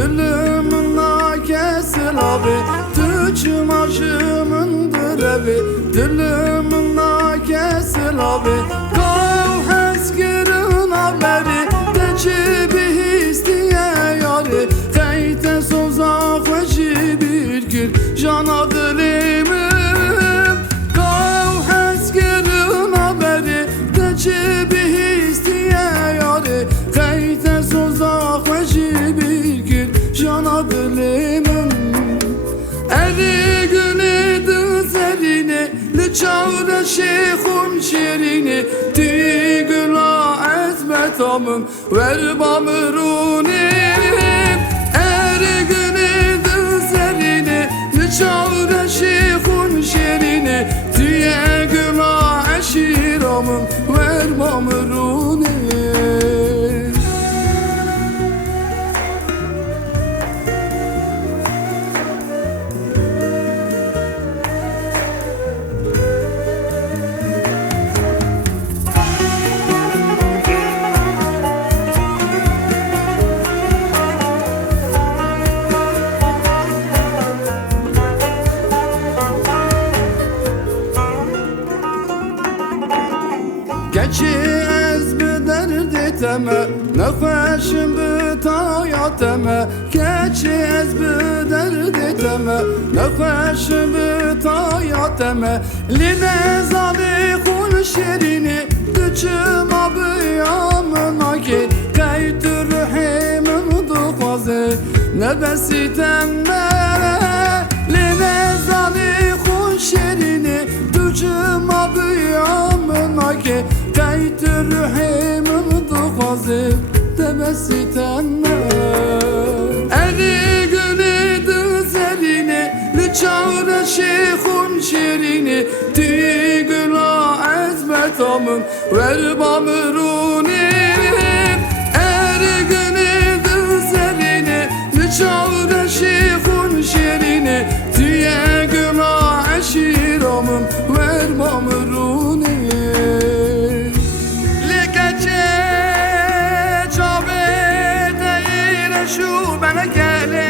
Dilimin nakesi labi Tüçüm aşımındır evi Dilimin nakesi labi Kav heskirin haberi Deci bir istiye yari Kayte sozak veci bir gül Jana dilimim Kav heskirin haberi Deci bir istiye yari Kayte sozak veci bir gül Jana dilimim Eri günü dızerine Li çavre şeyhun şirini Tüy güla ezbetamın Ver bamıruni Eri günü dızerine Li çavre şeyhun şirini Tüy güla eşiramın Ver bamıruni Geçi ez bir derdi teme Nefeşim bir tayateme Geçi ez bir derdi teme Nefeşim bir tayateme Line zali kul şirini Düçüm abiyamına ki Kaytü rühimin dukazi Nebesi temme Line zali kul şirini Düçüm abiyamına ki Kaytü rühimin dukazi Nebesi temme Eri günü düzerini Li çavre şeyhun şirini Tüy güla ezbetamın Ver bamıruni Eri günü düzerini Li çavre şeyhun şirini Tüy güla eşiramın Ver bamıruni Li gece çabe değil şu bana gelin